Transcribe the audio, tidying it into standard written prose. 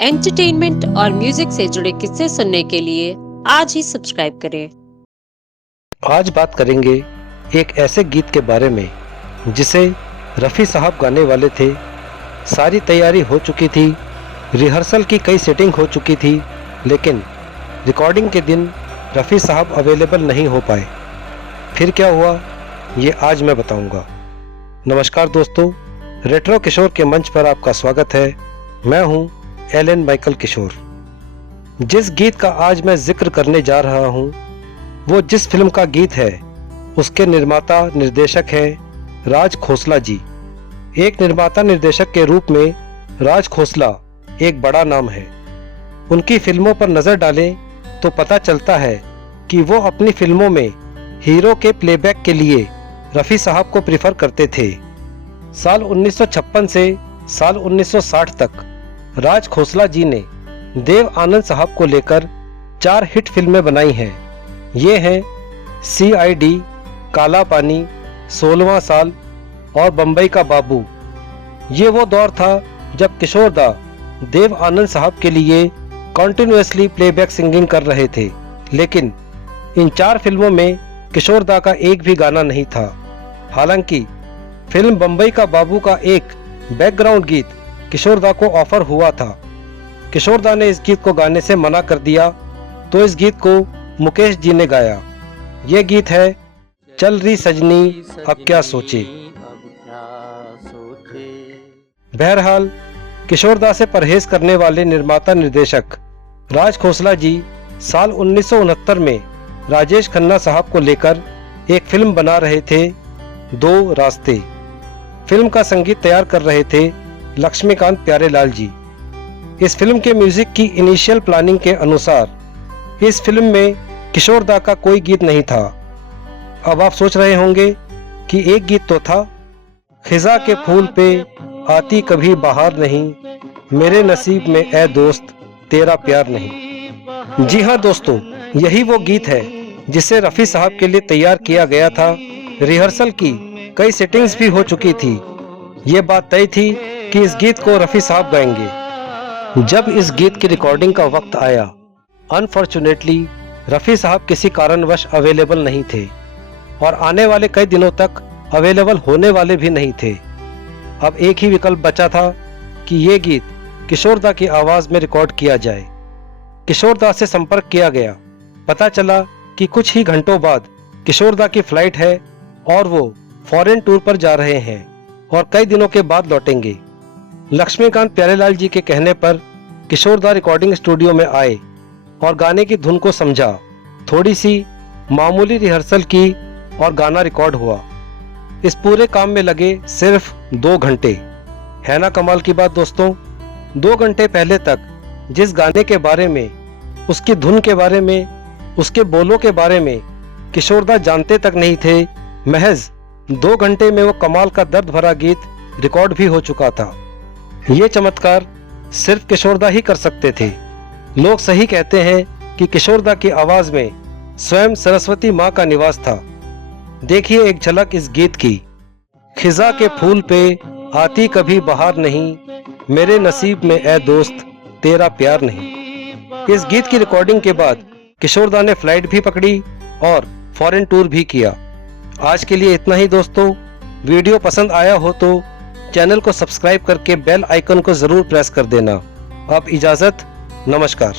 Entertainment और music से जुड़े किस्से सुनने के लिए आज ही सब्सक्राइब करें। आज बात करेंगे एक ऐसे गीत के बारे में जिसे रफ़ी साहब गाने वाले थे। सारी तैयारी हो चुकी थी, रिहर्सल की कई सेटिंग हो चुकी थी, लेकिन रिकॉर्डिंग के दिन रफ़ी साहब अवेलेबल नहीं हो पाए। फिर क्या हुआ ये आज मैं बताऊंगा। नमस्कार दोस्तों, रेट्रो किशोर के मंच पर आपका स्वागत है। मैं हूं एलन माइकल किशोर। जिस गीत का आज मैं जिक्र करने जा रहा हूं वो जिस फिल्म का गीत है उसके निर्माता निर्देशक हैं राज खोसला जी। एक निर्माता निर्देशक के रूप में राज खोसला एक बड़ा नाम है। उनकी फिल्मों पर नज़र डालें तो पता चलता है कि वो अपनी फिल्मों में हीरो के प्लेबैक के लिए रफ़ी साहब को प्रिफर करते थे। साल 1956 से साल 1960 तक राज खोसला जी ने देव आनंद साहब को लेकर 4 हिट फिल्में बनाई हैं। ये हैं CID, काला पानी, 16वां साल और बम्बई का बाबू। ये वो दौर था जब किशोर दा देव आनंद साहब के लिए कॉन्टिन्यूसली प्लेबैक सिंगिंग कर रहे थे, लेकिन इन 4 फिल्मों में किशोर दा का एक भी गाना नहीं था। हालांकि फिल्म बम्बई का बाबू का एक बैकग्राउंड गीत किशोर दा को ऑफर हुआ था। किशोर दा ने इस गीत को गाने से मना कर दिया तो इस गीत को मुकेश जी ने गाया। ये गीत है चल रही सजनी अब क्या सोचे। बहरहाल किशोर दा से परहेज करने वाले निर्माता निर्देशक राज खोसला जी साल 1969 में राजेश खन्ना साहब को लेकर एक फिल्म बना रहे थे, 2 रास्ते। फिल्म का संगीत तैयार कर रहे थे लक्ष्मीकांत प्यारेलाल जी। इस फिल्म के म्यूजिक की इनिशियल प्लानिंग के अनुसार इस फिल्म में किशोर दा का कोई गीत नहीं था। अब आप सोच रहे होंगे कि एक गीत तो था, खिजा के फूल पे आती कभी बहार नहीं, मेरे नसीब में ए दोस्त तेरा प्यार नहीं। जी हाँ दोस्तों, यही वो गीत है जिसे रफ़ी साहब के लिए तैयार किया गया था। रिहर्सल की कई सेटिंग्स भी हो चुकी थी। ये बात तय थी कि इस गीत को रफ़ी साहब गाएंगे। जब इस गीत की रिकॉर्डिंग का वक्त आया, अनफॉर्चुनेटली रफ़ी साहब किसी कारणवश अवेलेबल नहीं थे और आने वाले कई दिनों तक अवेलेबल होने वाले भी नहीं थे। अब एक ही विकल्प बचा था कि ये गीत किशोर दा की आवाज़ में रिकॉर्ड किया जाए। किशोर दा से संपर्क किया गया। पता चला कि कुछ ही घंटों बाद किशोर दा की फ्लाइट है और वो फॉरेन टूर पर जा रहे हैं और कई दिनों के बाद लौटेंगे। लक्ष्मीकांत प्यारेलाल जी के कहने पर किशोर दा रिकॉर्डिंग स्टूडियो में आए और गाने की धुन को समझा। थोड़ी सी मामूली रिहर्सल की और गाना रिकॉर्ड हुआ। इस पूरे काम में लगे सिर्फ 2 घंटे। है ना कमाल की बात दोस्तों। 2 घंटे पहले तक जिस गाने के बारे में, उसकी धुन के बारे में, उसके बोलों के बारे में किशोर दा जानते तक नहीं थे, महज 2 घंटे में वो कमाल का दर्द भरा गीत रिकॉर्ड भी हो चुका था। ये चमत्कार सिर्फ किशोर दा ही कर सकते थे। लोग सही कहते हैं कि किशोर दा की आवाज में स्वयं सरस्वती माँ का निवास था। देखिए एक झलक इस गीत की। खिजा के फूल पे आती कभी बहार नहीं, मेरे नसीब में ए दोस्त तेरा प्यार नहीं। इस गीत की रिकॉर्डिंग के बाद किशोर दा ने फ्लाइट भी पकड़ी और फॉरेन टूर भी किया। आज के लिए इतना ही दोस्तों। वीडियो पसंद आया हो तो चैनल को सब्सक्राइब करके बेल आइकन को जरूर प्रेस कर देना। अब इजाजत, नमस्कार।